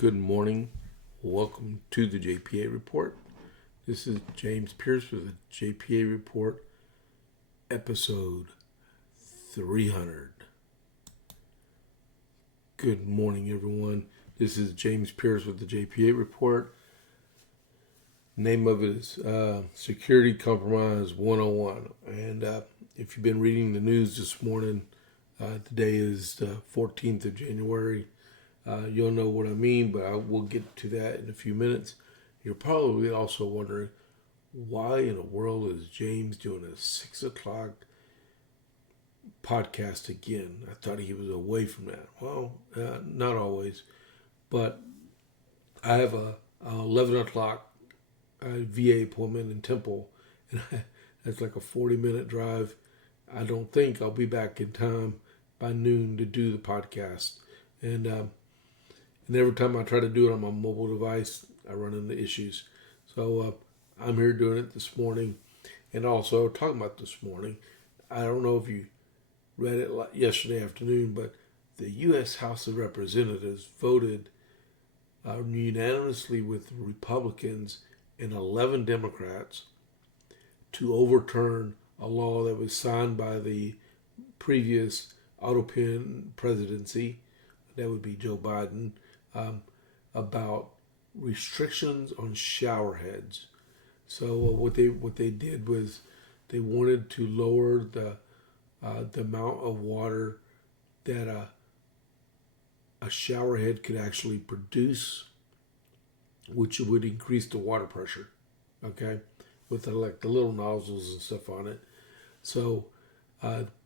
Good morning. Welcome to the JP8 report. This is James Pierce with the JP8 report, episode 300. Good morning, everyone. This is James Pierce with the JP8 report. Name of it is Security Compromise 101. And if you've been reading the news this morning, today is the 14th of January. You'll know what I mean, but I will get to that in a few minutes. You're probably also wondering, why in the world is James doing a 6 o'clock podcast again? I thought he was away from that. Well, not always, but I have a 11 o'clock VA appointment in Temple, and that's like a 40-minute drive. I don't think I'll be back in time by noon to do the podcast. And every time I try to do it on my mobile device, I run into issues. So I'm here doing it this morning. And also, talking about this morning, I don't know if you read it yesterday afternoon, but the U.S. House of Representatives voted unanimously with Republicans and 11 Democrats to overturn a law that was signed by the previous Autopin presidency, that would be Joe Biden, about restrictions on shower heads. So what they did was they wanted to lower the amount of water that a shower head could actually produce, which would increase the water pressure. Okay, with the little nozzles and stuff on it. So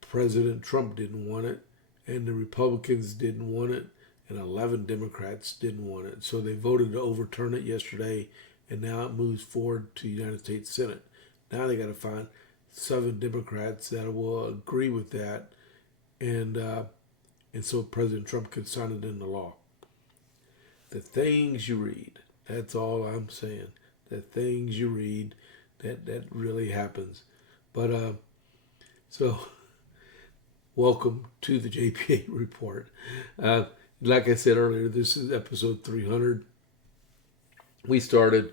President Trump didn't want it, and the Republicans didn't want it, and 11 Democrats didn't want it. So they voted to overturn it yesterday, and now it moves forward to the United States Senate. Now they got to find 7 Democrats that will agree with that, and so President Trump can sign it into law. The things you read, that's all I'm saying. The things you read, that really happens. But so welcome to the JP8 report. Like I said earlier, this is episode 300. I started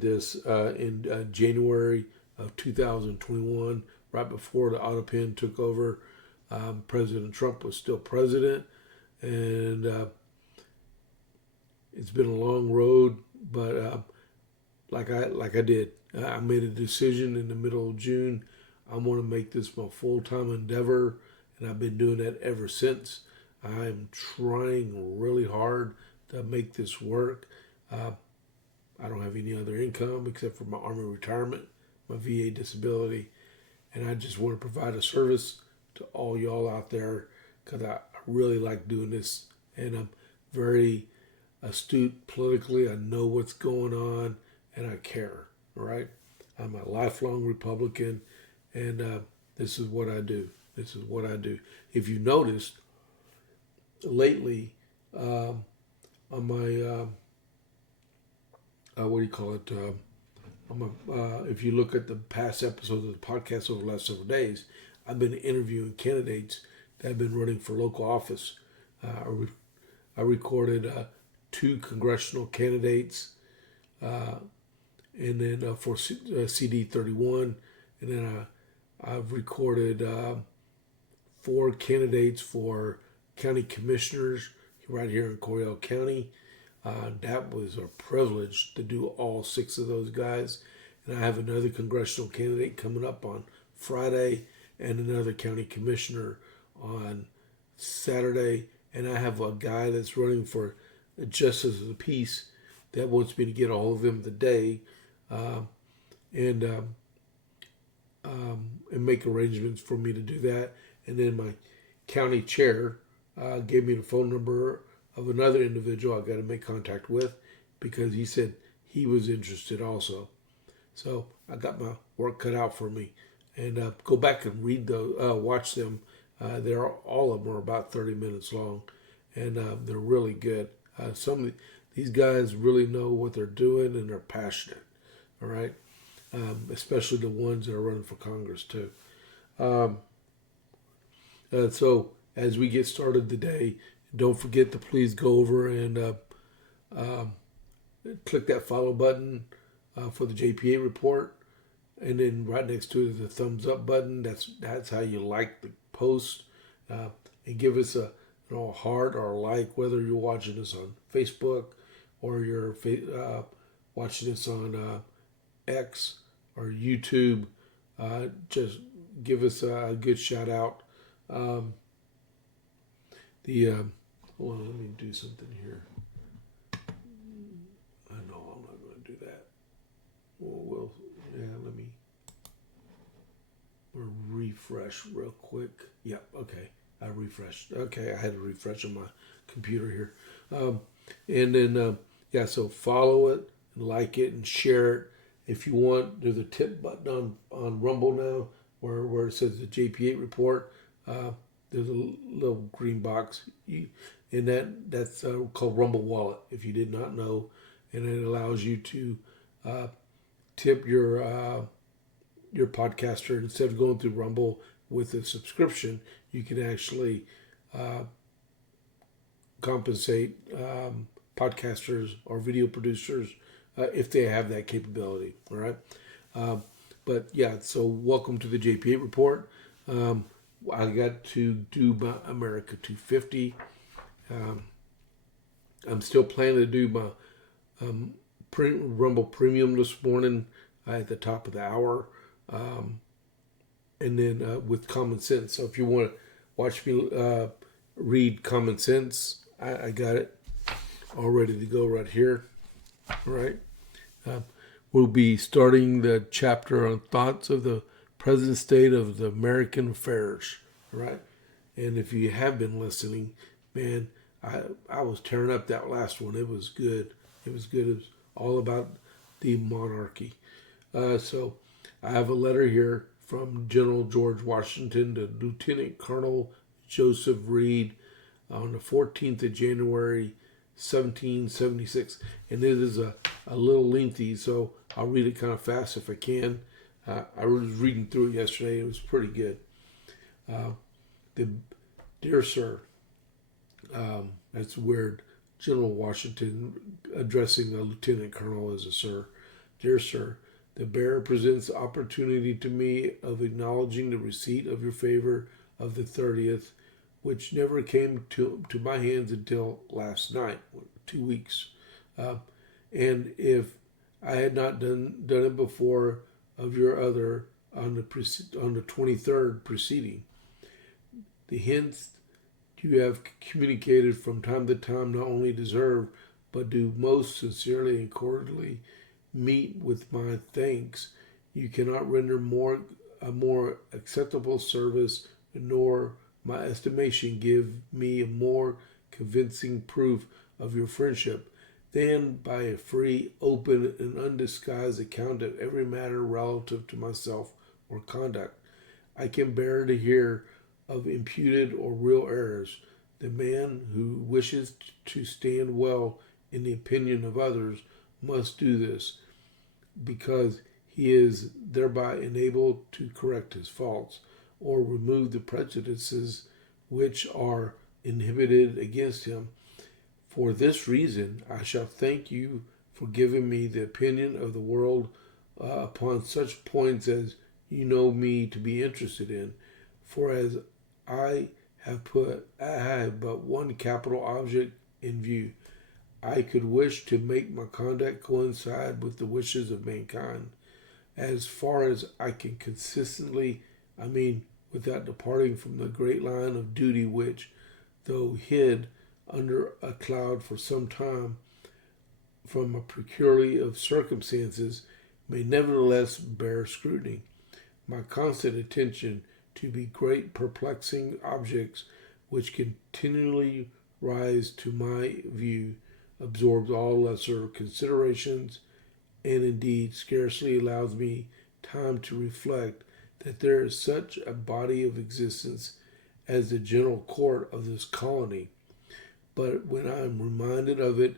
this in January of 2021, right before the Autopin took over. President Trump was still president, and it's been a long road, but like I did, I made a decision in the middle of June. I'm going to make this my full-time endeavor, and I've been doing that ever since. I'm trying really hard to make this work. I don't have any other income except for my Army retirement, my VA disability, and I just want to provide a service to all y'all out there because I really like doing this, and I'm very astute politically. I know what's going on, and I care, all right? I'm a lifelong Republican, and this is what I do. This is what I do. If you noticed, lately, on my, if you look at the past episodes of the podcast over the last several days, I've been interviewing candidates that have been running for local office. I recorded 2 congressional candidates, and then for CD 31, and then I've recorded 4 candidates for county commissioners right here in Coryell County. That was a privilege to do all 6 of those guys. And I have another congressional candidate coming up on Friday and another county commissioner on Saturday. And I have a guy that's running for Justice of the Peace that wants me to get a hold of him today and make arrangements for me to do that. And then my county chair gave me the phone number of another individual I got to make contact with because he said he was interested also. So I got my work cut out for me. And go back and watch them. All of them are about 30 minutes long, and they're really good. Some of these guys really know what they're doing, and they're passionate. All right, especially the ones that are running for Congress too. So as we get started today, Don't forget to please go over and click that follow button for the JP8 report. And then right next to it is the thumbs up button. That's how you like the post. And give us a heart or a like, whether you're watching this on Facebook or you're watching this on X or YouTube. Just give us a good shout out. Hold on, let me do something here. I know I'm not going to do that. Let me refresh real quick. Yep, okay. I refreshed. Okay, I had to refresh on my computer here. And then, so follow it, and like it, and share it. If you want, there's a tip button on Rumble now where it says the JP8 report. There's a little green box, and that's called Rumble Wallet, if you did not know. And it allows you to tip your podcaster. Instead of going through Rumble with a subscription, you can actually compensate podcasters or video producers if they have that capability. All right. But yeah, so welcome to the JP8 report. I got to do my America 250. I'm still planning to do my Rumble Premium this morning at the top of the hour. And then with Common Sense. So if you want to watch me read Common Sense, I got it all ready to go right here. All right. We'll be starting the chapter on thoughts of the present state of the American affairs. All right. And if you have been listening, man, I was tearing up that last one. It was good. It was good. It was all about the monarchy. So I have a letter here from General George Washington to Lieutenant Colonel Joseph Reed on the 14th of January, 1776. And it is a little lengthy, so I'll read it kind of fast if I can. I was reading through it yesterday. It was pretty good. Dear Sir, that's weird. General Washington addressing a lieutenant colonel as a sir. Dear Sir, the bearer presents the opportunity to me of acknowledging the receipt of your favor of the 30th, which never came to my hands until last night, 2 weeks. And if I had not done it before of your other on the 23rd preceding, the hints you have communicated from time to time not only deserve, but do most sincerely and cordially meet with my thanks. You cannot render a more acceptable service, nor my estimation give me a more convincing proof of your friendship than by a free, open, and undisguised account of every matter relative to myself or conduct. I can bear to hear of imputed or real errors. The man who wishes to stand well in the opinion of others must do this, because he is thereby enabled to correct his faults or remove the prejudices which are inhibited against him. For this reason, I shall thank you for giving me the opinion of the world upon such points as you know me to be interested in. For as I have but one capital object in view. I could wish to make my conduct coincide with the wishes of mankind, as far as I can consistently, without departing from the great line of duty which, though hid under a cloud for some time from a peculiarity of circumstances, may nevertheless bear scrutiny. My constant attention to be great perplexing objects which continually rise to my view absorbs all lesser considerations, and indeed scarcely allows me time to reflect that there is such a body of existence as the general court of this colony. But when I am reminded of it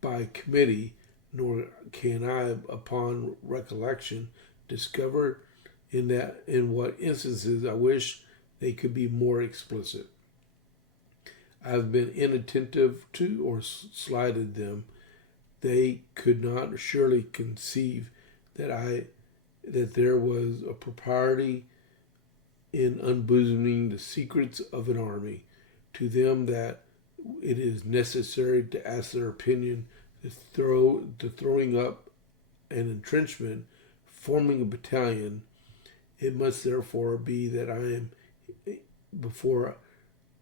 by committee, nor can I, upon recollection, discover in what instances I wish they could be more explicit. I've been inattentive to or slighted them. They could not surely conceive that there was a propriety in unbosoming the secrets of an army. To them that it is necessary to ask their opinion, to throwing up an entrenchment, forming a battalion. It must therefore be that I am before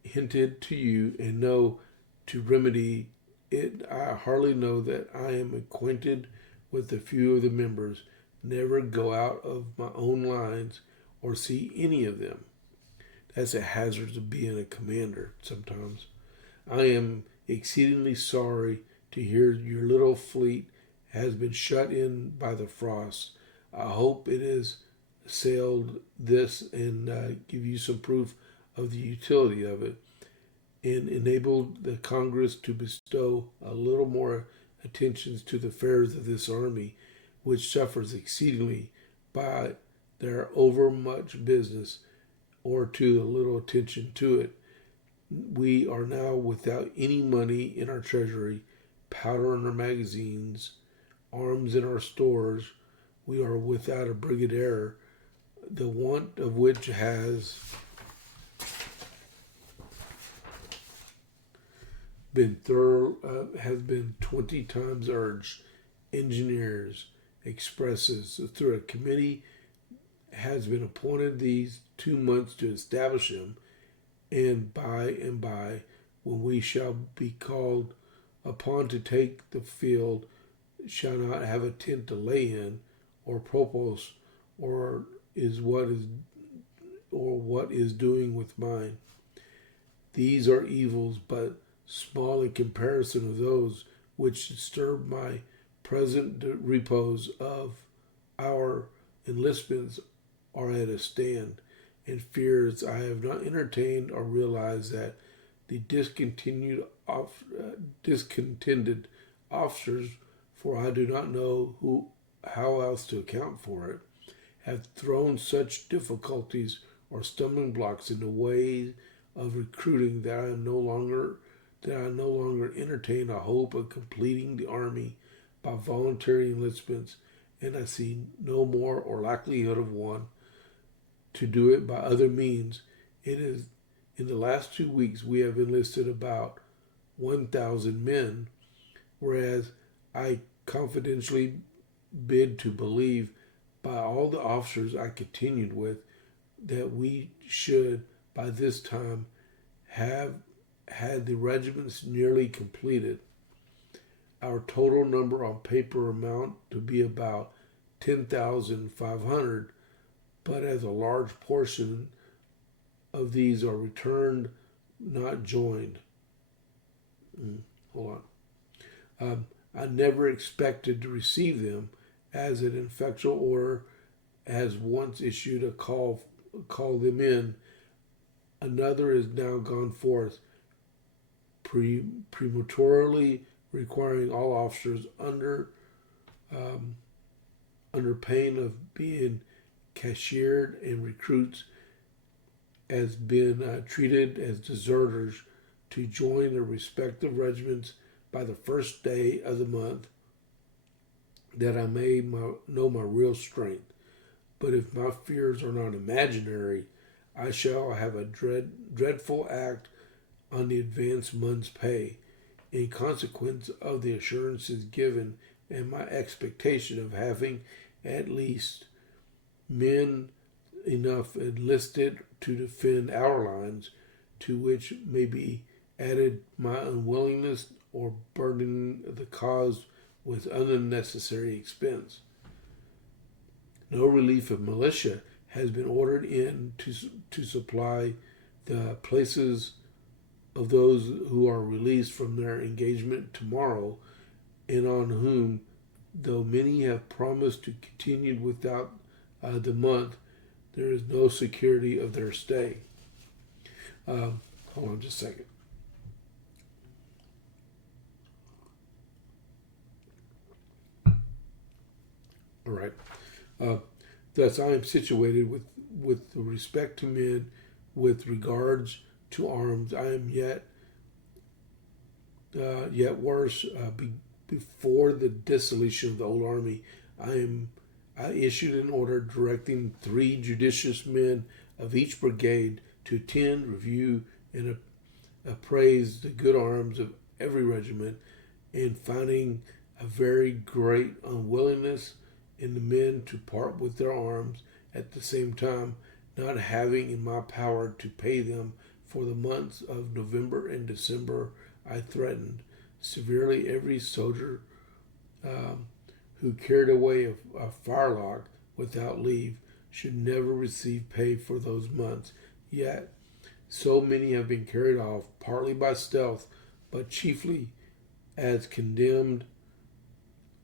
hinted to you and know to remedy it. I hardly know that I am acquainted with a few of the members, never go out of my own lines or see any of them. That's a hazard of being a commander sometimes. I am exceedingly sorry to hear your little fleet has been shut in by the frost. I hope it has sailed this and give you some proof of the utility of it, and enabled the Congress to bestow a little more attention to the affairs of this army, which suffers exceedingly by their overmuch business, or to a little attention to it. We are now without any money in our treasury, powder in our magazines, arms in our stores. We are without a brigadier, the want of which has been 20 times urged. Engineers, expresses through a committee has been appointed these 2 months to establish him, and by, when we shall be called upon to take the field, shall not have a tent to lay in, or propose, or what is doing with mine. These are evils, but small in comparison of those which disturb my present repose. Of our enlistments are at a stand, and fears I have not entertained or realized that the discontented officers, for I do not know how else to account for it, have thrown such difficulties or stumbling blocks in the way of recruiting that I no longer entertain a hope of completing the army by voluntary enlistments, and I see no more or likelihood of one to do it by other means. It is in the last 2 weeks we have enlisted about 1,000 men, whereas I confidentially bid to believe by all the officers I continued with that we should by this time have had the regiments nearly completed. Our total number on paper amount to be about 10,500, but as a large portion of these are returned, not joined. Hold on. I never expected to receive them, as an effectual order has once issued a call them in. Another is now gone forth, prematurely requiring all officers under pain of being cashiered and recruits as been treated as deserters to join their respective regiments by the first day of the month, that I may know my real strength. But if my fears are not imaginary, I shall have a dreadful act on the advanced month's pay, in consequence of the assurances given and my expectation of having at least men enough enlisted to defend our lines, to which may be added my unwillingness or burdening the cause with unnecessary expense. No relief of militia has been ordered in to supply the places of those who are released from their engagement tomorrow, and on whom, though many have promised to continue without the month, there is no security of their stay. Hold on just a second. All right. Thus I am situated with respect to men, with regards to arms. I am yet Yet worse, before the dissolution of the old army, I issued an order directing 3 judicious men of each brigade to attend, review, and appraise the good arms of every regiment, and finding a very great unwillingness in the men to part with their arms, at the same time not having in my power to pay them for the months of November and December, I threatened severely every soldier who carried away a firelock without leave should never receive pay for those months. Yet so many have been carried off, partly by stealth, but chiefly as condemned,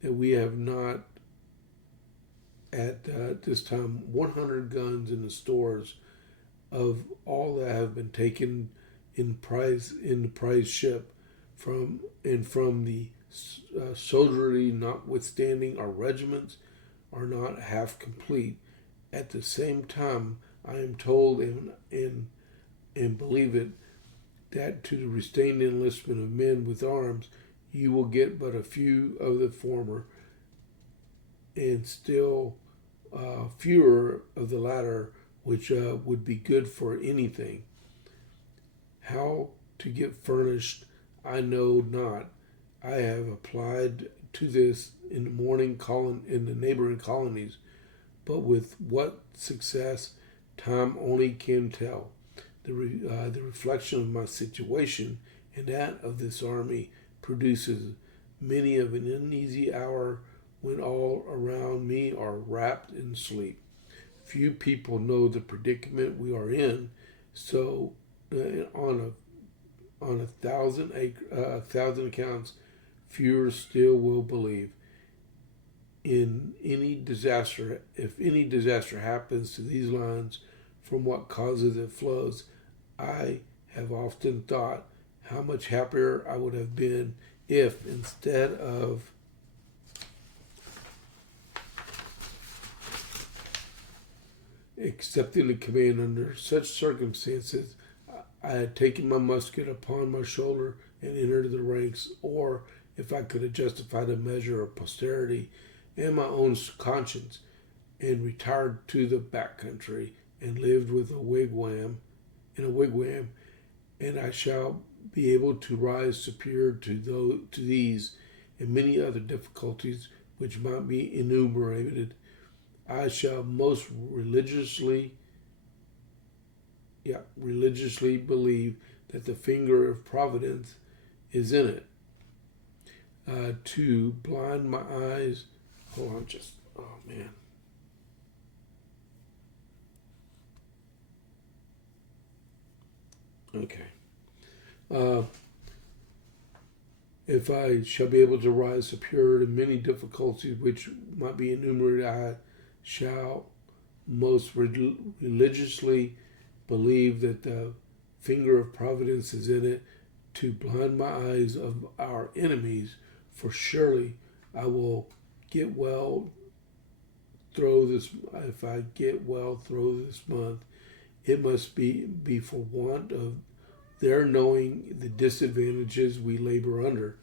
that we have not at this time 100 guns in the stores of all that have been taken in the prize ship from the soldiery, notwithstanding our regiments are not half complete. At the same time, I am told and believe it, that to the restrained enlistment of men with arms, you will get but a few of the former, and still fewer of the latter, which would be good for anything. How to get furnished, I know not. I have applied to this in the neighboring colonies, but with what success, time only can tell. The reflection of my situation and that of this army produces many of an uneasy hour when all around me are wrapped in sleep. Few people know the predicament we are in, so on a thousand accounts, fewer still will believe. In any disaster, if any disaster happens to these lines, from what causes it flows, I have often thought how much happier I would have been if, instead of accepting the command under such circumstances, I had taken my musket upon my shoulder and entered the ranks, or if I could have justified a measure of posterity and my own conscience, and retired to the back country and lived in a wigwam, and I shall be able to rise superior to these and many other difficulties which might be enumerated. I shall most religiously believe that the finger of Providence is in it. To blind my eyes. Hold on, oh man. Okay. If I shall be able to rise superior to many difficulties which might be enumerated, I shall most religiously believe that the finger of Providence is in it, to blind my eyes of our enemies, for surely I will get well through this. If I get well through this month, it must be for want of their knowing the disadvantages we labor under.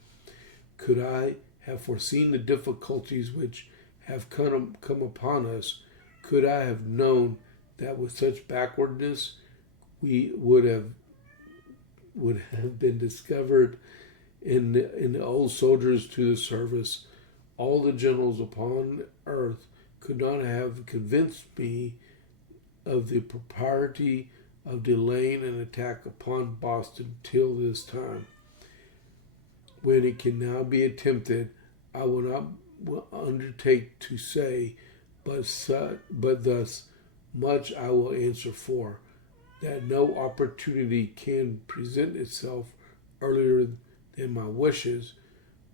Could I have foreseen the difficulties which have come upon us, could I have known that with such backwardness we would have been discovered in the old soldiers to the service, all the generals upon earth could not have convinced me of the propriety of delaying an attack upon Boston till this time. When it can now be attempted, I will not undertake to say, but thus much I will answer for, that no opportunity can present itself earlier than my wishes,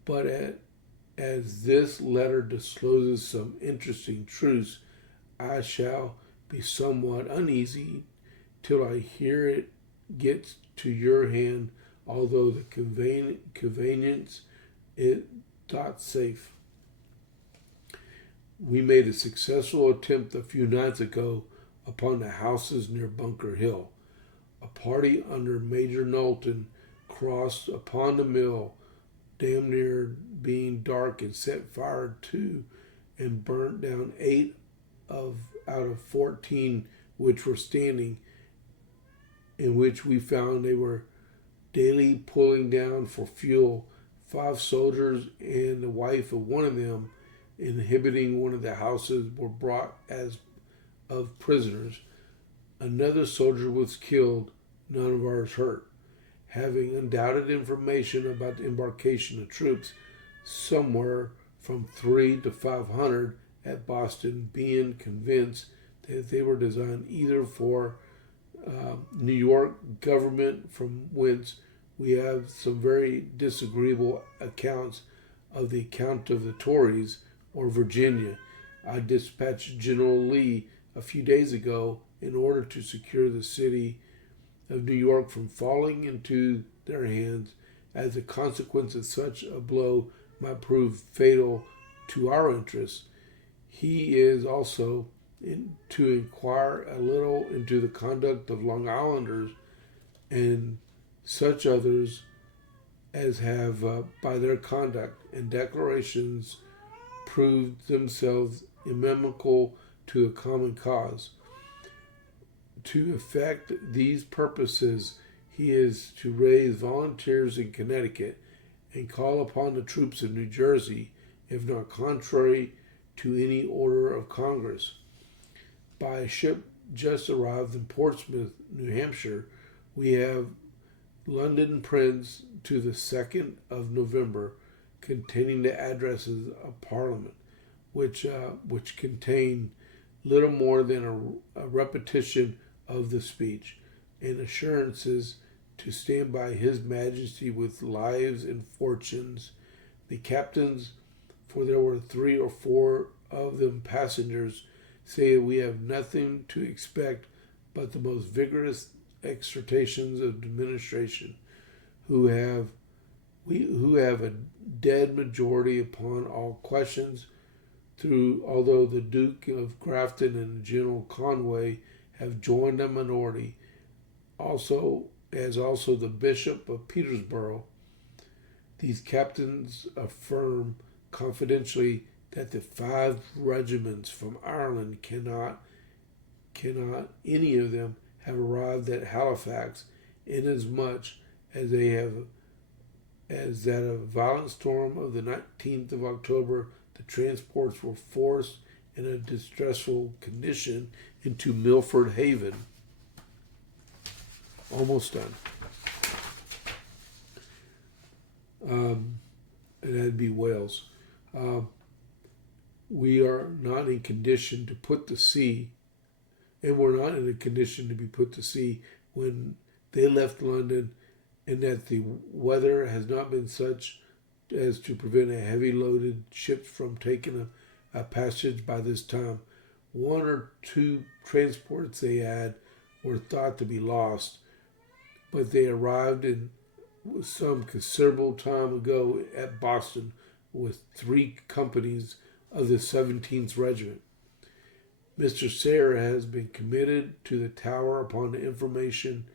but as this letter discloses some interesting truths, I shall be somewhat uneasy till I hear it gets to your hand, although the convenience it thought safe. We made a successful attempt a few nights ago upon the houses near Bunker Hill. A party under Major Knowlton crossed upon the mill damn near being dark, and set fire to and burnt down 8 out of 14 which were standing, in which we found they were daily pulling down for fuel. 5 soldiers and the wife of one of them inhabiting one of the houses were brought as of prisoners. Another soldier was killed, none of ours hurt. Having undoubted information about the embarkation of troops, somewhere from 3 to 500 at Boston, being convinced that they were designed either for New York government, from whence we have some very disagreeable accounts of the account of the Tories, or Virginia. I dispatched General Lee a few days ago in order to secure the city of New York from falling into their hands, as a consequence of such a blow might prove fatal to our interests. He is also to inquire a little into the conduct of Long Islanders and such others as have, by their conduct and declarations, proved themselves inimical to a common cause. To effect these purposes, he is to raise volunteers in Connecticut and call upon the troops of New Jersey, if not contrary to any order of Congress. By a ship just arrived in Portsmouth, New Hampshire, we have London prints to the 2nd of November, containing the addresses of Parliament, which contain little more than a repetition of the speech, and assurances to stand by His Majesty with lives and fortunes. The captains, for there were 3 or 4 of them passengers, say that we have nothing to expect but the most vigorous exhortations of administration, who have a dead majority upon all questions, although the Duke of Grafton and General Conway have joined a minority, also the Bishop of Peterborough. These captains affirm confidentially that the 5 regiments from Ireland cannot any of them have arrived at Halifax, inasmuch as they have, as that a violent storm of the 19th of October, the transports were forced in a distressful condition into Milford Haven. Almost done. And that'd be Wales. We are not in condition to put to sea, and we're not in a condition to be put to sea when they left London, and that the weather has not been such as to prevent a heavy loaded ship from taking a passage by this time. 1 or 2 transports they had were thought to be lost, but they arrived in some considerable time ago at Boston with 3 companies of the 17th Regiment. Mr. Sayre has been committed to the Tower upon the information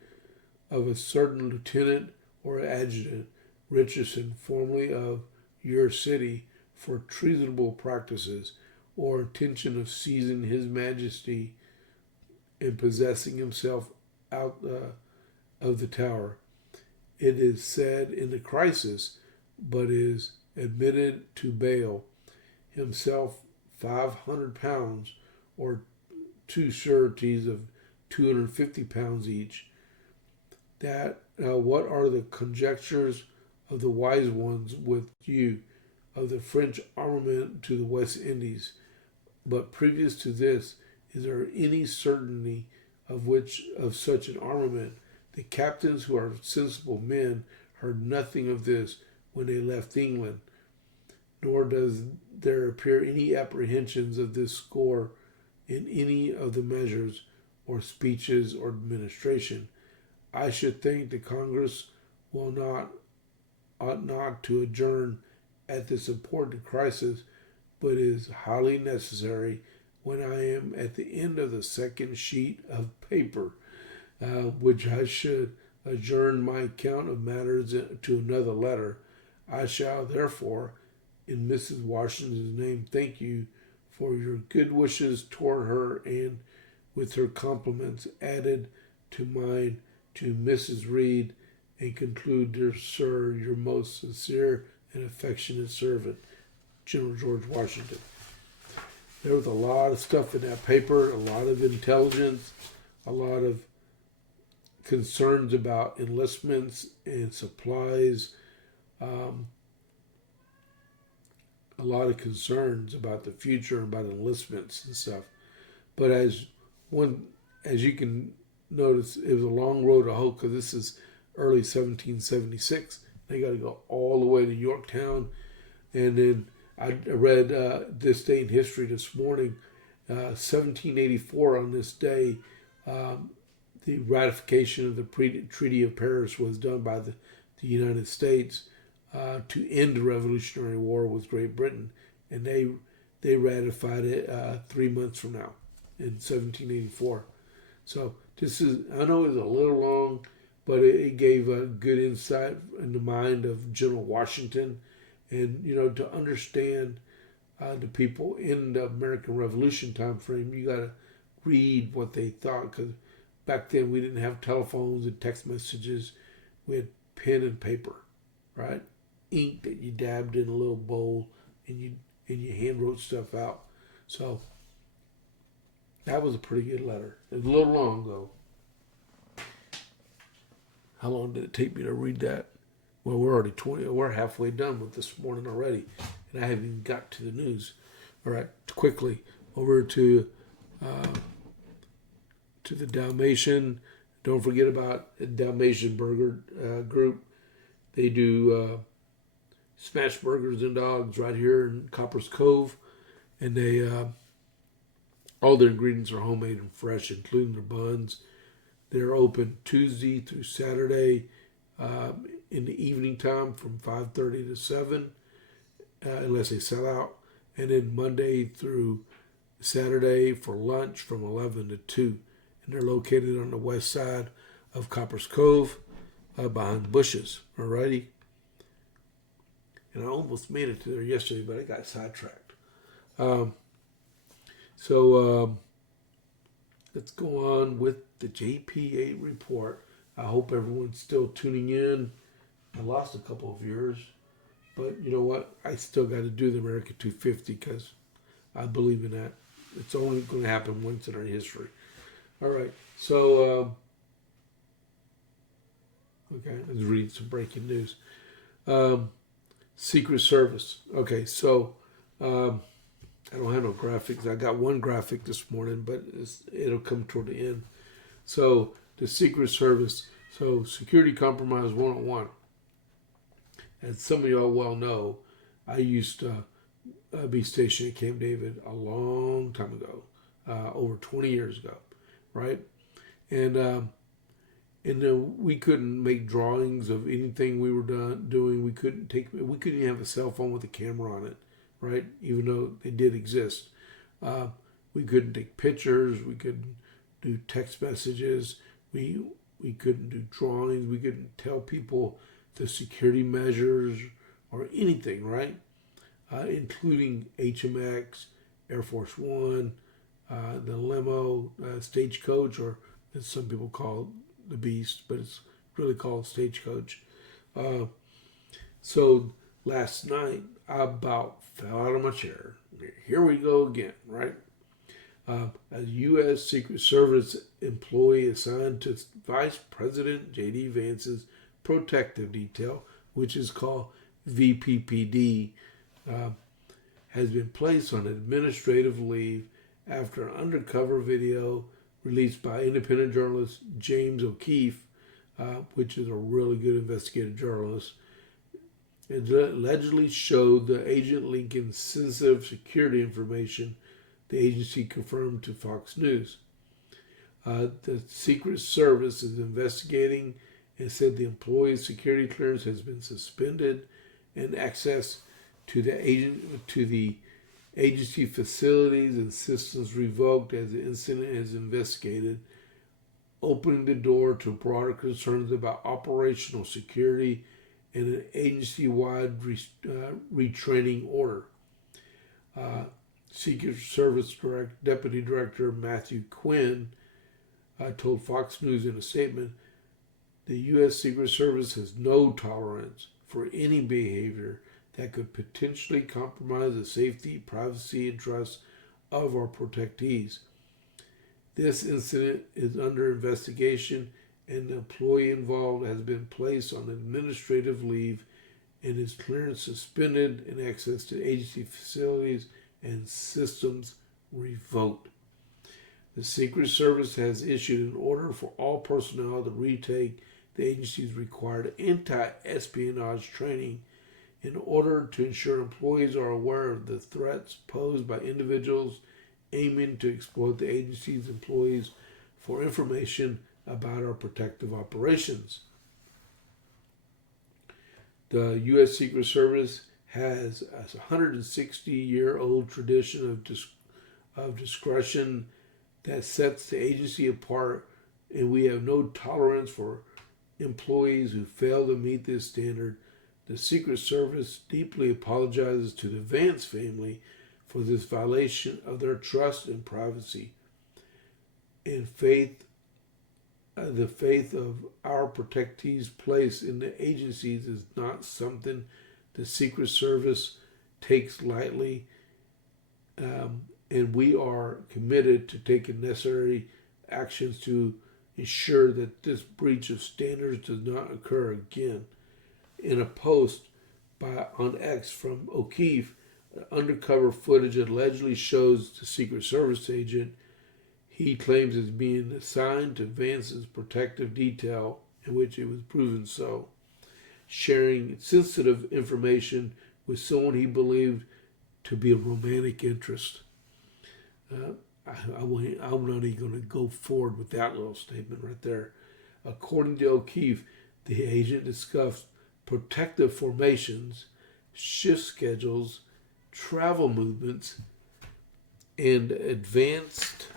of a certain lieutenant or adjutant, Richardson, formerly of your city, for treasonable practices, or intention of seizing His Majesty and possessing himself out of the Tower. It is said in the crisis, but is admitted to bail himself £500, or 2 sureties of £250 each. That what are the conjectures of the wise ones with you of the French armament to the West Indies? But previous to this, is there any certainty of such an armament? The captains, who are sensible men, heard nothing of this when they left England, nor does there appear any apprehensions of this score in any of the measures or speeches or administration. I should think the Congress ought not to adjourn at this important crisis, but is highly necessary when I am at the end of the 2nd sheet of paper, which I should adjourn my account of matters to another letter. I shall therefore, in Mrs. Washington's name, thank you for your good wishes toward her, and with her compliments added to mine to Mrs. Reed, and conclude, dear sir, your most sincere and affectionate servant, General George Washington. There was a lot of stuff in that paper, a lot of intelligence, a lot of concerns about enlistments and supplies, a lot of concerns about the future, about enlistments and stuff. But as you can notice, it was a long road to hoe, because this is early 1776. They got to go all the way to Yorktown, and then I read this day in history this morning. 1784, on this day, the ratification of the Treaty of Paris was done by the United States to end the Revolutionary War with Great Britain, and they ratified it 3 months from now in 1784. So this is, I know it's a little long, but it gave a good insight in the mind of General Washington, and to understand the people in the American Revolution time frame, you got to read what they thought, because back then we didn't have telephones and text messages. We had pen and paper, right? Ink that you dabbed in a little bowl, and you hand wrote stuff out. So that was a pretty good letter. It was a little long though. How long did it take me to read that? Well, we're halfway done with this morning already, and I haven't even got to the news. All right, quickly over to the Dalmatian. Don't forget about the Dalmatian Burger Group. They do smash burgers and dogs right here in Copper's Cove, and they all their ingredients are homemade and fresh, including their buns. They're open Tuesday through Saturday in the evening time from 5:30 to 7, unless they sell out, and then Monday through Saturday for lunch from 11 to 2. And they're located on the west side of Copper's Cove, behind bushes. Alrighty. And I almost made it to there yesterday, but I got sidetracked. Let's go on with the JP8 report. I hope everyone's still tuning in. I lost a couple of viewers, but you know what? I still got to do the America 250, because I believe in that. It's only going to happen once in our history. All right, so okay, let's read some breaking news. Secret Service. Okay, so I don't have no graphics. I got one graphic this morning, but it'll come toward the end. So the Secret Service. So Security Compromise 101. As some of y'all well know, I used to be stationed at Camp David a long time ago, over 20 years ago, right? And we couldn't make drawings of anything we were doing. We couldn't even have a cell phone with a camera on it, right? Even though they did exist. We couldn't take pictures. We couldn't do text messages. We couldn't do drawings. We couldn't tell people the security measures or anything, right? Including HMX, Air Force One, the limo, Stagecoach, or as some people call the Beast, but it's really called Stagecoach. So last night, I about fell out of my chair. Here we go again, right? A U.S. Secret Service employee assigned to Vice President J.D. Vance's protective detail, which is called VPPD, has been placed on administrative leave after an undercover video released by independent journalist James O'Keefe, which is a really good investigative journalist. It allegedly showed the Agent Lincoln's sensitive security information, the agency confirmed to Fox News. The Secret Service is investigating and said the employee's security clearance has been suspended and access to the agency facilities and systems revoked as the incident is investigated, opening the door to broader concerns about operational security and an agency-wide retraining order. Secret Service Deputy Director Matthew Quinn told Fox News in a statement, the U.S. Secret Service has no tolerance for any behavior that could potentially compromise the safety, privacy, and trust of our protectees. This incident is under investigation, and the employee involved has been placed on administrative leave and his clearance suspended and access to agency facilities and systems revoked. The Secret Service has issued an order for all personnel to retake the agency's required anti-espionage training in order to ensure employees are aware of the threats posed by individuals aiming to exploit the agency's employees for information about our protective operations. The U.S. Secret Service has a 160-year-old tradition of discretion that sets the agency apart, and we have no tolerance for employees who fail to meet this standard. The Secret Service deeply apologizes to the Vance family for this violation of their trust and privacy and faith. The faith of our protectees placed in the agencies is not something the Secret Service takes lightly, and we are committed to taking necessary actions to ensure that this breach of standards does not occur again. In a post on X from O'Keefe, undercover footage allegedly shows the Secret Service agent he claims is being assigned to Vance's protective detail, in which it was proven so, sharing sensitive information with someone he believed to be a romantic interest. I'm not even going to go forward with that little statement right there. According to O'Keefe, the agent discussed protective formations, shift schedules, travel movements, and advanced.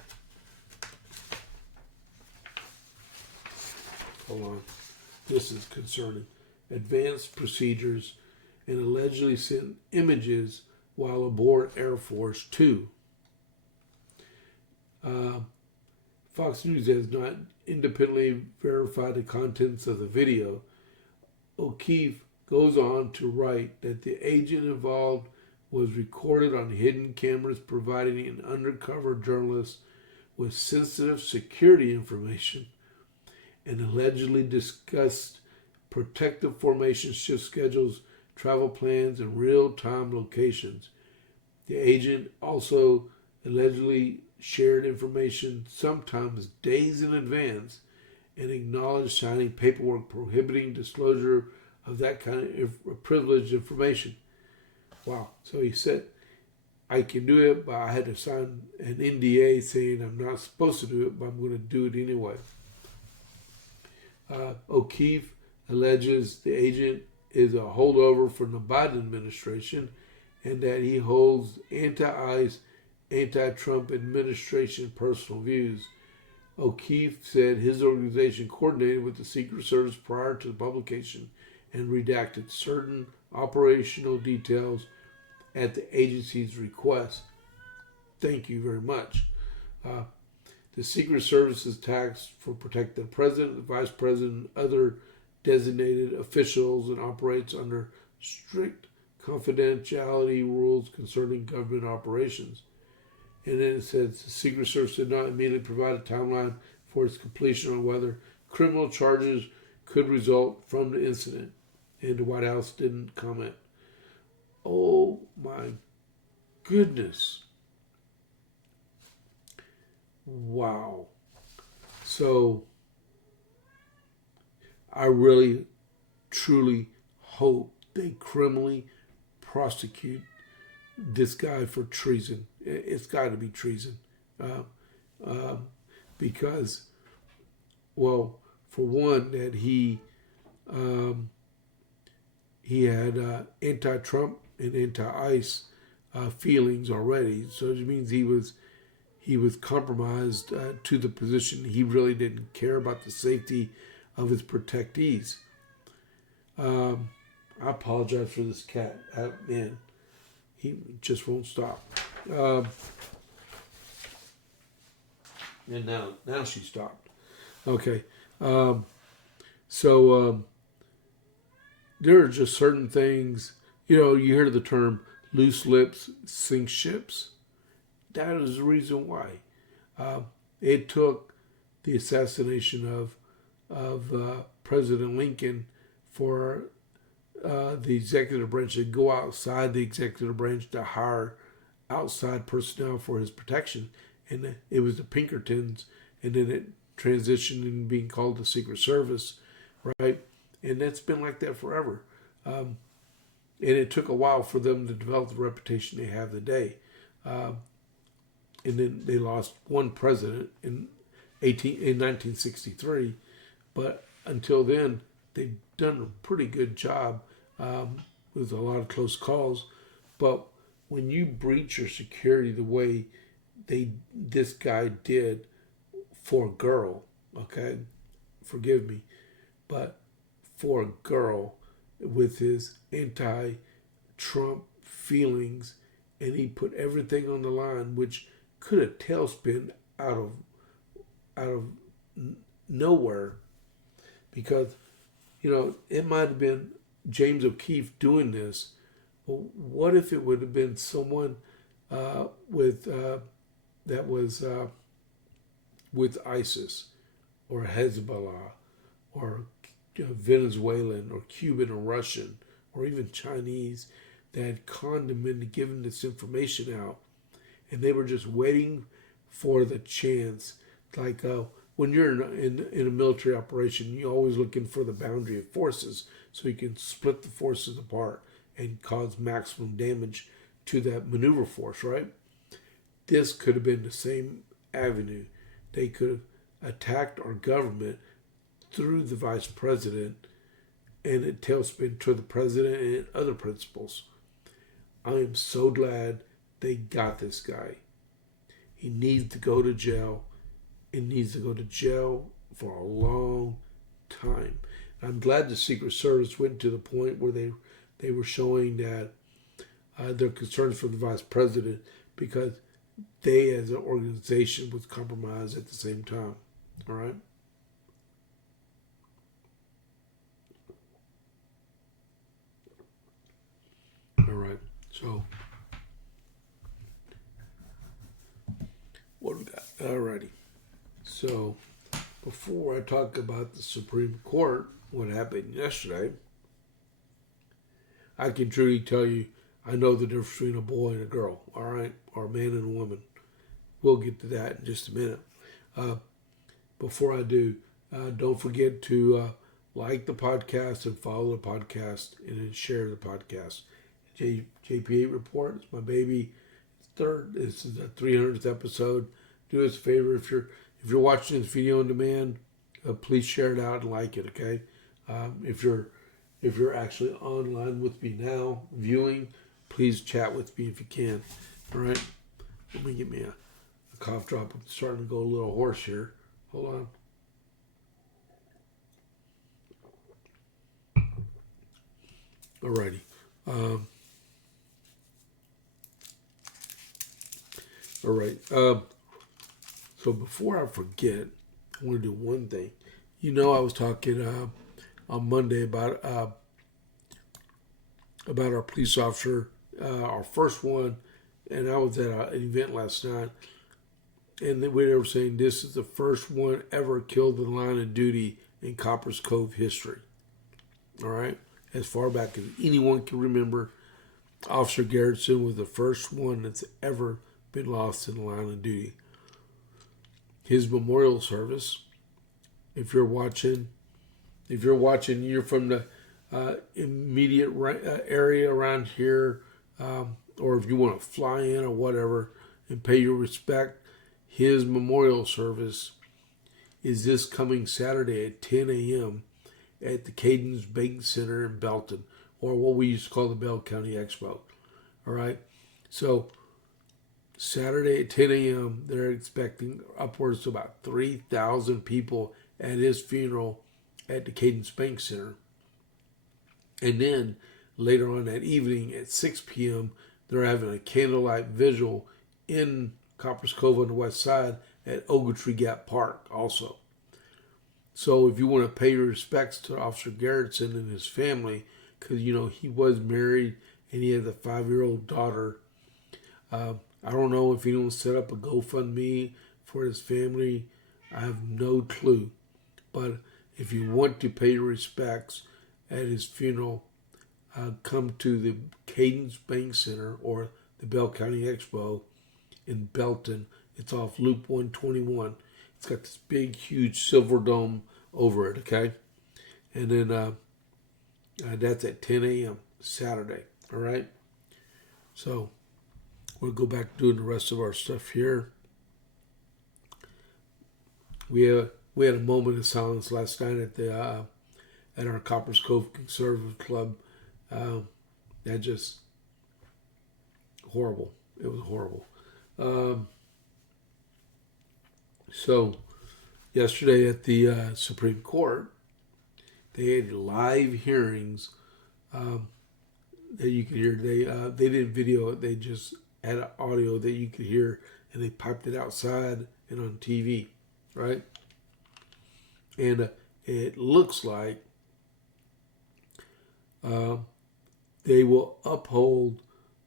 Hold on. This is concerning. Advanced procedures, and allegedly sent images while aboard Air Force Two. Fox News has not independently verified the contents of the video. O'Keefe goes on to write that the agent involved was recorded on hidden cameras, providing an undercover journalist with sensitive security information, and allegedly discussed protective formation shift schedules, travel plans, and real-time locations. The agent also allegedly shared information sometimes days in advance and acknowledged signing paperwork prohibiting disclosure of that kind of privileged information. Wow. So he said, I can do it, but I had to sign an NDA saying I'm not supposed to do it, but I'm going to do it anyway. O'Keefe alleges the agent is a holdover from the Biden administration and that he holds anti-ICE, anti-Trump administration personal views. O'Keefe said his organization coordinated with the Secret Service prior to the publication and redacted certain operational details at the agency's request. Thank you very much. The Secret Service is tasked for protecting the President, the Vice President, and other designated officials, and operates under strict confidentiality rules concerning government operations. And then it says the Secret Service did not immediately provide a timeline for its completion on whether criminal charges could result from the incident, and the White House didn't comment. Oh my goodness. Wow. So I really, truly hope they criminally prosecute this guy for treason. It's got to be treason. Because, well, for one, that he had anti-Trump and anti-ICE feelings already. So it means he was compromised to the position. He really didn't care about the safety of his protectees. I apologize for this cat. Man, he just won't stop. And now she stopped. Okay. So there are just certain things, you hear the term loose lips sink ships. That is the reason why. It took the assassination of President Lincoln for the executive branch to go outside the executive branch to hire outside personnel for his protection. And it was the Pinkertons, and then it transitioned in being called the Secret Service, right? And that's been like that forever. And it took a while for them to develop the reputation they have today. And then they lost one president in 1963. But until then, they've done a pretty good job with a lot of close calls. But when you breach your security the way this guy did for a girl, okay, forgive me, but for a girl with his anti-Trump feelings, and he put everything on the line, which could have tailspin out of nowhere, because it might have been James O'Keefe doing this. But what if it would have been someone that was with ISIS or Hezbollah or Venezuelan or Cuban or Russian or even Chinese that had conned him into giving this information out, and they were just waiting for the chance. Like when you're in a military operation, you're always looking for the boundary of forces so you can split the forces apart and cause maximum damage to that maneuver force, right? This could have been the same avenue. They could have attacked our government through the vice president, and it tailspin to the president and other principals. I am so glad they got this guy. He needs to go to jail. It needs to go to jail for a long time. I'm glad the Secret Service went to the point where they were showing that their concerns for the vice president, because they as an organization was compromised at the same time. All right? All right. So, what do we got? All righty. So, before I talk about the Supreme Court, what happened yesterday, I can truly tell you I know the difference between a boy and a girl, all right? Or a man and a woman. We'll get to that in just a minute. Before I do, don't forget to like the podcast and follow the podcast and then share the podcast. JP8 Report is my baby. This is the 300th episode. Do us a favor, if you're watching this video on demand, please share it out and like it, okay? If you're actually online with me now, viewing, please chat with me if you can. All right? Let me get me a cough drop. I'm starting to go a little hoarse here. Hold on. Alrighty. All right. So before I forget, I want to do one thing. I was talking on Monday about our police officer, our first one, and I was at an event last night, and they were saying this is the first one ever killed in the line of duty in Copper's Cove history. All right, as far back as anyone can remember, Officer Garrison was the first one that's ever been lost in the line of duty. His memorial service, if you're watching, you're from the immediate area around here, or if you want to fly in or whatever and pay your respect, his memorial service is this coming Saturday at 10 a.m. at the Cadence Bank Center in Belton, or what we used to call the Bell County Expo. All right, so Saturday at 10 a.m., they're expecting upwards to about 3,000 people at his funeral at the Cadence Bank Center. And then later on that evening at 6 p.m., they're having a candlelight vigil in Copper's Cove on the west side at Ogletree Gap Park also. So if you want to pay your respects to Officer Garrettson and his family, because, he was married and he has a 5-year-old daughter. I don't know if he don't set up a GoFundMe for his family. I have no clue. But if you want to pay your respects at his funeral, come to the Cadence Bank Center or the Bell County Expo in Belton. It's off Loop 121. It's got this big, huge silver dome over it, okay? And then that's at 10 a.m. Saturday, all right? So we'll go back to doing the rest of our stuff here. We had a moment of silence last night at our Copper's Cove Conservative Club. That just horrible. It was horrible. So yesterday at the Supreme Court, they had live hearings that you could hear. They didn't video it. They just had audio that you could hear, and they piped it outside and on TV, right? And it looks like they will uphold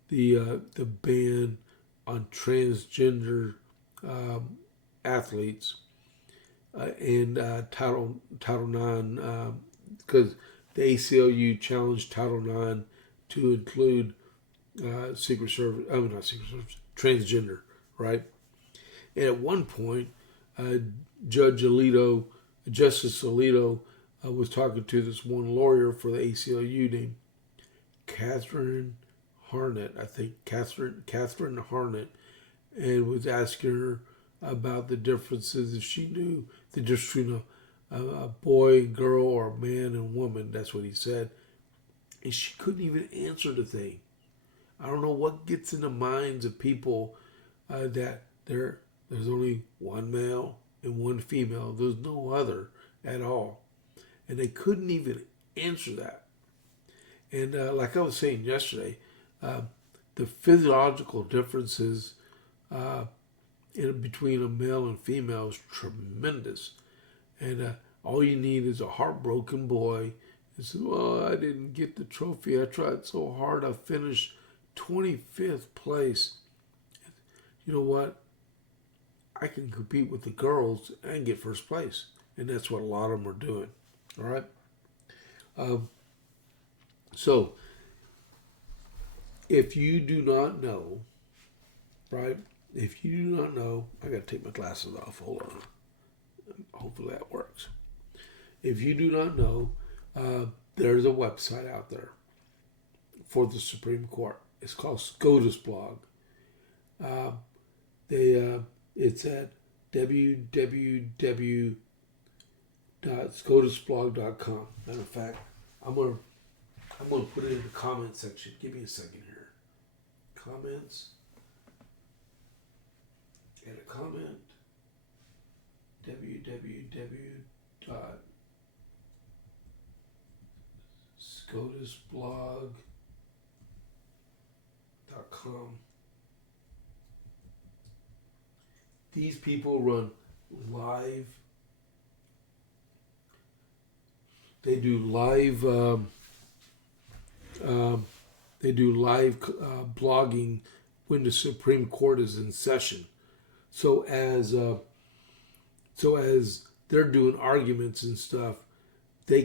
the ban on transgender athletes and Title IX, because the ACLU challenged Title IX to include Secret Service. I mean, not Secret Service, transgender, right? And at one point, Justice Alito was talking to this one lawyer for the ACLU named Catherine Harnett, I think, Catherine Harnett, and was asking her about the differences, if she knew the difference between a boy, girl, or a man and woman. That's what he said. And she couldn't even answer the thing. I don't know what gets in the minds of people that there's only one male and one female. There's no other at all. And they couldn't even answer that. And like I was saying yesterday, the physiological differences between a male and female is tremendous. And all you need is a heartbroken boy and say, well, I didn't get the trophy. I tried so hard. I finished 25th place. You know what? I can compete with the girls and get first place. And that's what a lot of them are doing. All right? So, if you do not know, right? If you do not know, I got to take my glasses off. Hold on. Hopefully that works. If you do not know, there's a website out there for the Supreme Court. It's called SCOTUS blog. It's at www.scotusblog.com. Matter of fact, I'm gonna put it in the comment section. Give me a second here. Comments. Add a comment. www.scotusblog.com. These people run live. They do live. Blogging when the Supreme Court is in session. So as they're doing arguments and stuff, they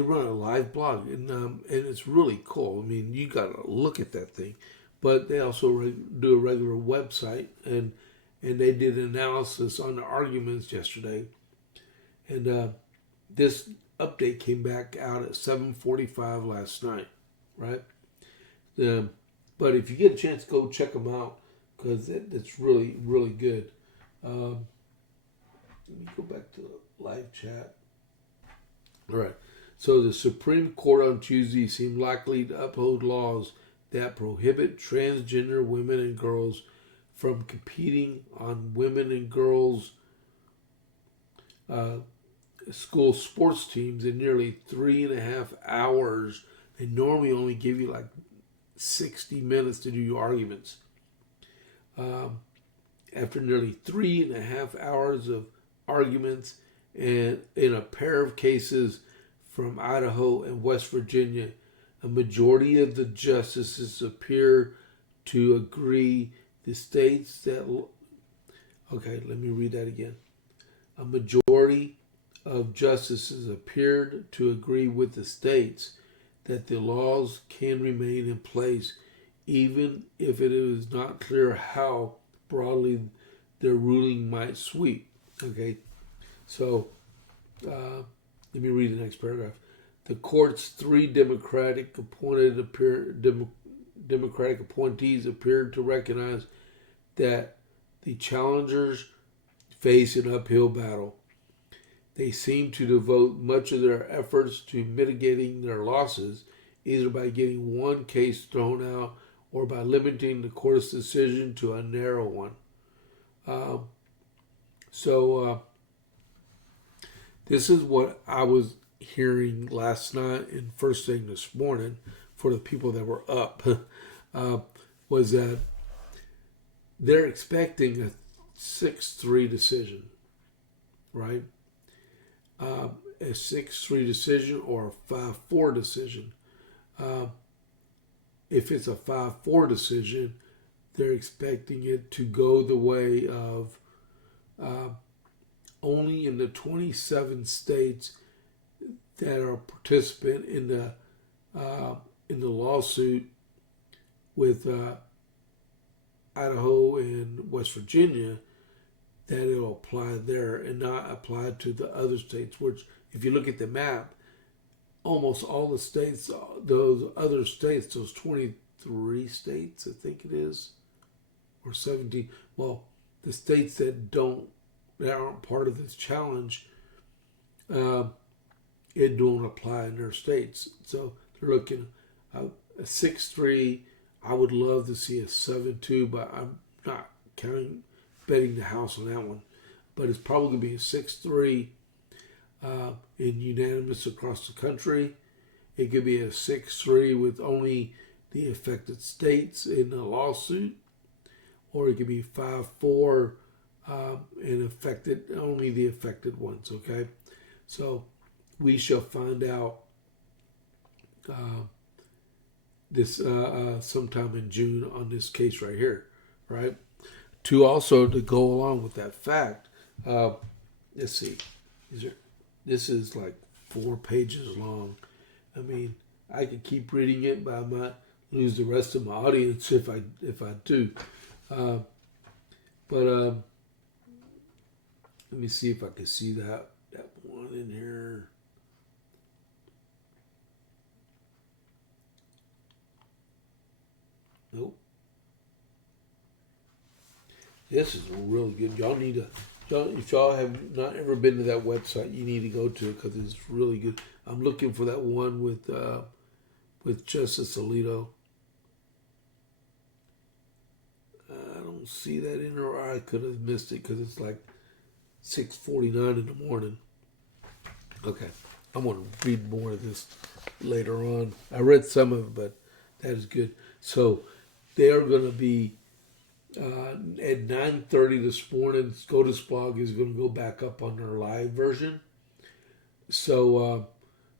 run a live blog, and it's really cool. I mean, you got to look at that thing. But they also do a regular website, and they did an analysis on the arguments yesterday. And this update came back out at 7:45 last night, right? But if you get a chance, go check them out, because it's really, really good. Let me go back to the live chat. All right. So the Supreme Court on Tuesday seemed likely to uphold laws that prohibit transgender women and girls from competing on women and girls school sports teams in nearly 3.5 hours. They normally only give you like 60 minutes to do your arguments. After nearly 3.5 hours of arguments, and in a pair of cases from Idaho and West Virginia, a majority of the justices appear to agree the states that... Okay, let me read that again. A majority of justices appeared to agree with the states that the laws can remain in place even if it is not clear how broadly their ruling might sweep. Okay, so let me read the next paragraph. The court's three Democratic appointees appeared to recognize that the challengers face an uphill battle. They seem to devote much of their efforts to mitigating their losses, either by getting one case thrown out or by limiting the court's decision to a narrow one. This is what I was hearing last night and first thing this morning for the people that were up, was that they're expecting a 6-3 decision, right? A 6-3 decision or a 5-4 decision. If it's a 5-4 decision, they're expecting it to go the way of only in the 27 states that are participant in the lawsuit with Idaho and West Virginia, that it'll apply there and not apply to the other states, which if you look at the map, almost all the states, those other states, those 23 states, I think it is, or 17, well, the states that aren't part of this challenge, it don't apply in their states. So they're looking at a 6-3. I would love to see a 7-2, but I'm not betting the house on that one. But it's probably going to be a 6-3 in unanimous across the country. It could be a 6-3 with only the affected states in the lawsuit, or it could be 5-4 and only the affected ones. Okay, so we shall find out this sometime in June on this case right here, right? To go along with that fact, let's see, this is like 4 pages long. I mean, I could keep reading it, but I might lose the rest of my audience if I do. Let me see if I can see that one in here. Nope. This is really good. If y'all have not ever been to that website, you need to go to it because it's really good. I'm looking for that one with Justice Alito. I don't see that in there, or I could have missed it because it's like 6:49 in the morning. Okay, I'm going to read more of this later on. I read some of it, but that is good. So they are going to be at 9:30 this morning. SCOTUS blog is going to go back up on their live version. So,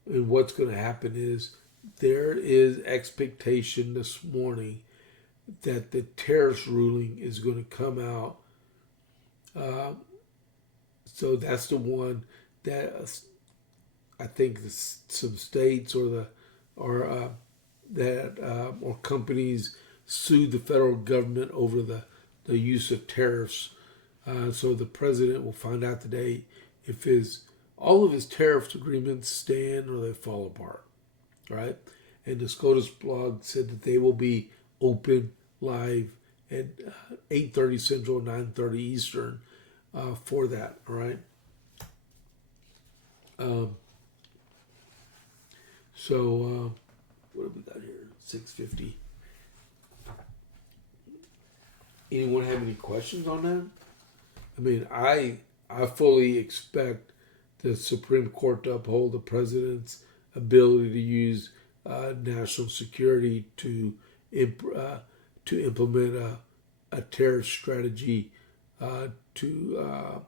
and what's going to happen is there is expectation this morning that the tariffs ruling is going to come out. So that's the one that I think some states or companies sued the federal government over the use of tariffs. So the president will find out today if all of his tariff agreements stand or they fall apart, right? And the SCOTUS blog said that they will be open live at 8:30 Central, 9:30 Eastern for that, all right? What have we got here? 6:50. Anyone have any questions on that? I mean, I fully expect the Supreme Court to uphold the president's ability to use national security to implement a terrorist strategy to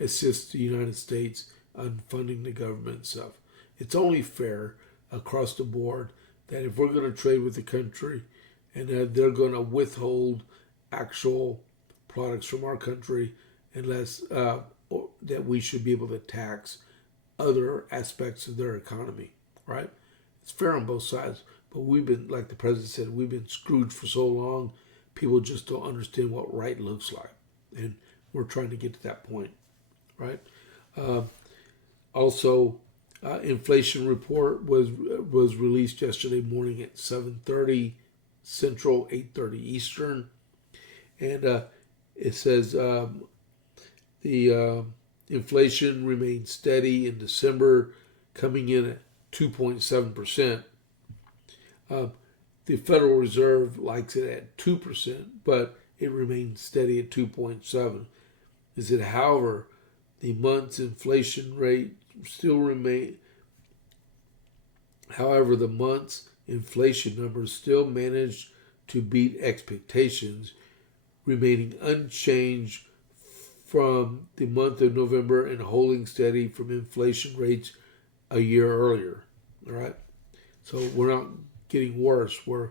assist the United States on funding the government and stuff. It's only fair across the board that if we're going to trade with the country and that they're going to withhold actual products from our country unless that we should be able to tax other aspects of their economy, right? It's fair on both sides, but we've been, like the president said, we've been screwed for so long, people just don't understand what right looks like. And we're trying to get to that point, right? Also, inflation report was released yesterday morning at 7:30 Central, 8:30 Eastern. And it says the inflation remained steady in December, coming in at 2.7%. The Federal Reserve likes it at 2%, but it remained steady at 2.7%. Is it, however, the month's inflation rate still remain. However, the month's inflation numbers still managed to beat expectations, remaining unchanged from the month of November and holding steady from inflation rates a year earlier. All right, so we're not getting worse; we're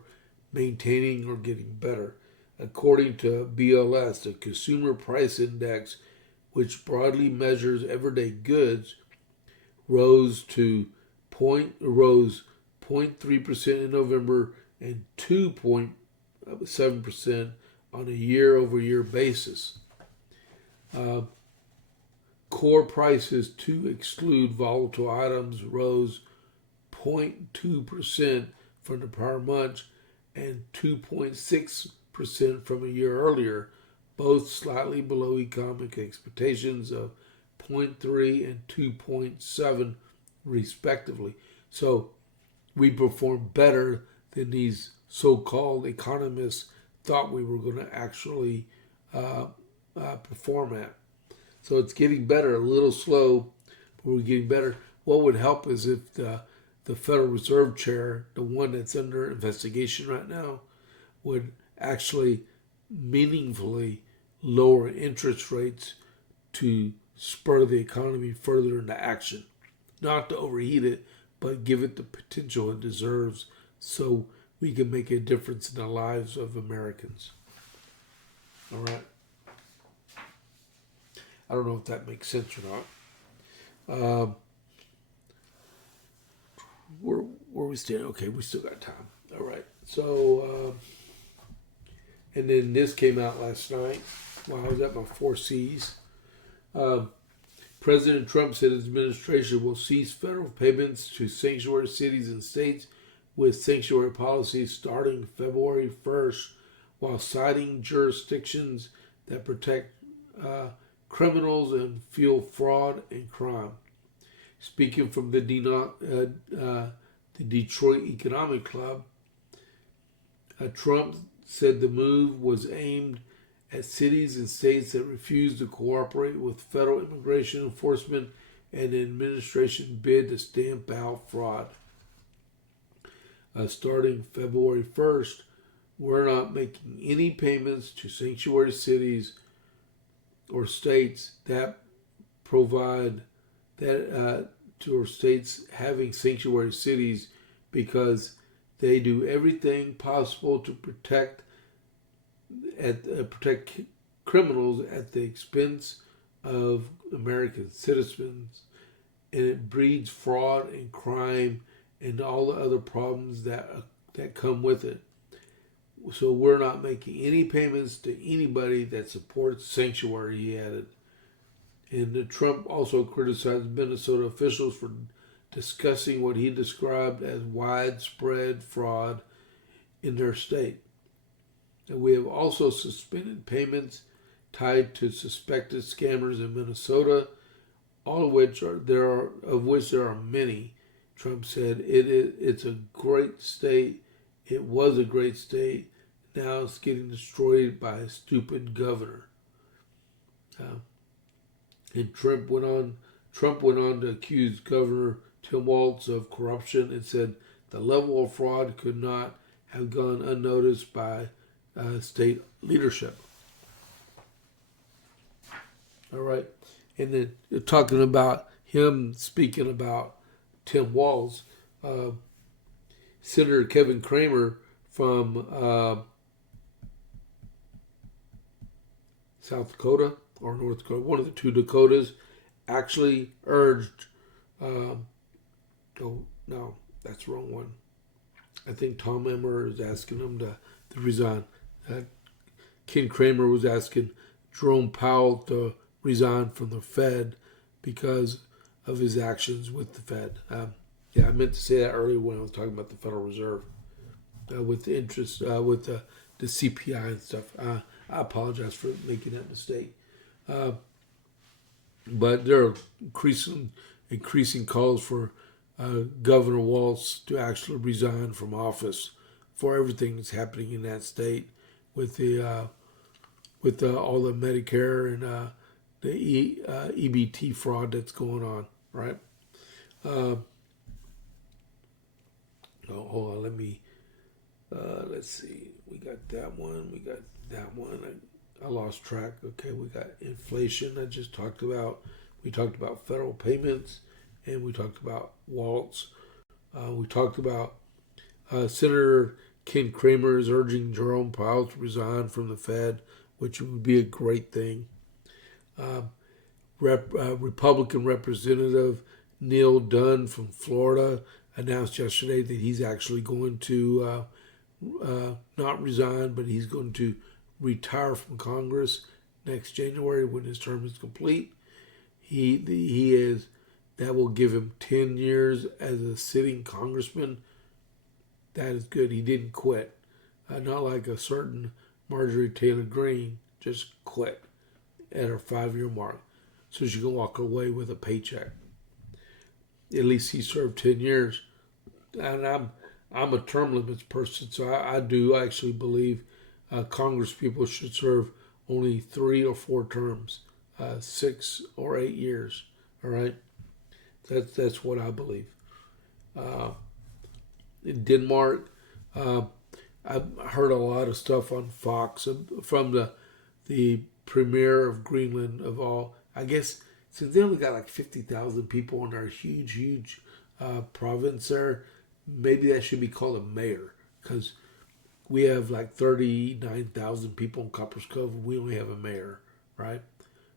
maintaining or getting better. According to BLS, the Consumer Price Index, which broadly measures everyday goods, rose 0.3% in November and 2.7% on a year-over-year basis. Core prices to exclude volatile items rose 0.2% from the prior month and 2.6% from a year earlier, both slightly below economic expectations of 0.3 and 2.7 respectively. So we performed better than these so-called economists thought we were going to actually perform at. So it's getting better, a little slow, but we're getting better. What would help is if the Federal Reserve Chair, the one that's under investigation right now, would actually meaningfully lower interest rates to spur the economy further into action. Not to overheat it, but give it the potential it deserves so we can make a difference in the lives of Americans. All right. I don't know if that makes sense or not. Where we stand? Okay, we still got time. All right. So, and then this came out last night while I was at my 4 C's. President Trump said his administration will cease federal payments to sanctuary cities and states with sanctuary policies starting February 1st, while citing jurisdictions that protect criminals and fuel fraud and crime. Speaking from the Detroit Economic Club, Trump said the move was aimed at cities and states that refuse to cooperate with federal immigration enforcement and the administration bid to stamp out fraud. Starting February 1st, we're not making any payments to sanctuary cities or states that provide that or states having sanctuary cities because they do everything possible to protect criminals at the expense of American citizens, and it breeds fraud and crime and all the other problems that come with it. So we're not making any payments to anybody that supports sanctuary, he added. And Trump also criticized Minnesota officials for discussing what he described as widespread fraud in their state. And we have also suspended payments tied to suspected scammers in Minnesota, all of which there are many. Trump said it's a great state. It was a great state. Now it's getting destroyed by a stupid governor. And Trump went on Trump went on to accuse Governor Tim Walz of corruption and said the level of fraud could not have gone unnoticed by state leadership. All right. And then you're talking about him speaking about Tim Walz. Senator Kevin Cramer from South Dakota or North Dakota, one of the two Dakotas, actually urged, oh, no, that's the wrong one. I think Tom Emmer is asking him to resign. Ken Cramer was asking Jerome Powell to resign from the Fed because of his actions with the Fed. I meant to say that earlier when I was talking about the Federal Reserve with the interest, with the CPI and stuff. I apologize for making that mistake. But there are increasing calls for Governor Walz to actually resign from office for everything that's happening in that state with all the Medicare and the EBT fraud that's going on, right? Hold on, let's see. We got that one. I lost track. Okay, we got inflation I just talked about. We talked about federal payments, and we talked about Walz. We talked about Senator Ken Cramer is urging Jerome Powell to resign from the Fed, which would be a great thing. Republican Representative Neil Dunn from Florida announced yesterday that he's actually going to not resign, but he's going to retire from Congress next January when his term is complete. That will give him 10 years as a sitting congressman. That is good. He didn't quit. Not like a certain Marjorie Taylor Greene, just quit at her 5-year mark so she can walk away with a paycheck. At least he served 10 years. And I'm a term limits person, so I do actually believe Congress people should serve only 3 or 4 terms, 6 or 8 years. All right, that's what I believe. In Denmark, I've heard a lot of stuff on Fox from the premier of Greenland of all. I guess since they only got like 50,000 people in their huge province there, maybe that should be called a mayor, because we have like 39,000 people in Copper's Cove and we only have a mayor, right?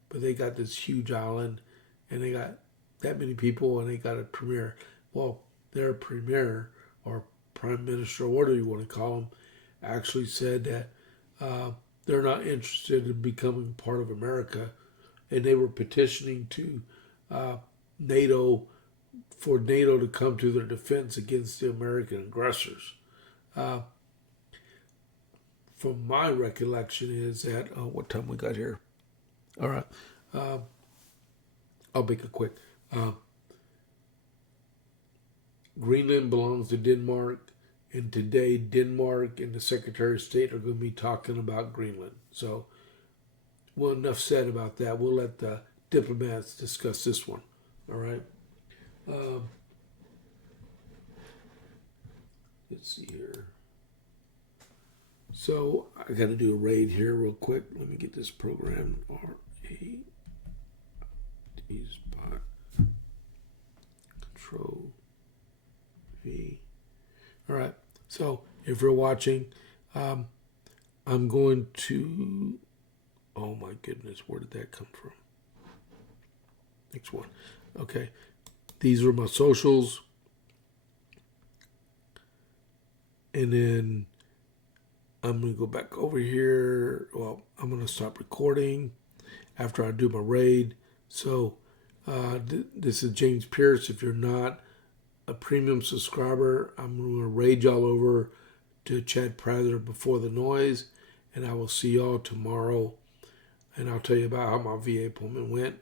But they got this huge island and they got that many people and they got a premier. Well, their premier or prime minister, or whatever you want to call them, actually said that they're not interested in becoming part of America, and they were petitioning to NATO for NATO to come to their defense against the American aggressors. From my recollection is that, what time we got here? All right. I'll make it quick. Greenland belongs to Denmark, and today Denmark and the Secretary of State are going to be talking about Greenland. So, well, enough said about that. We'll let the diplomats discuss this one. All right. Let's see here. So I got to do a raid here real quick. Let me get this program. R-A-D spot. Control V. All right. So if you're watching, I'm going to. Oh my goodness, where did that come from? Next one. Okay. These are my socials. And then I'm going to go back over here. Well, I'm going to stop recording after I do my raid. So this is James Pierce. If you're not a premium subscriber, I'm going to raid y'all over to Chad Prather Before the Noise. And I will see y'all tomorrow. And I'll tell you about how my VA appointment went.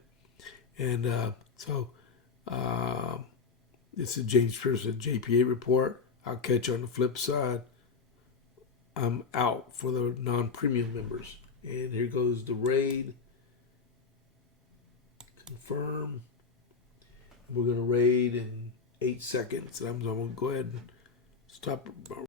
And this is James Pierce at JP8 Report. I'll catch you on the flip side. I'm out for the non-premium members. And here goes the raid. Confirm. We're going to raid in 8 seconds. I'm going to go ahead and stop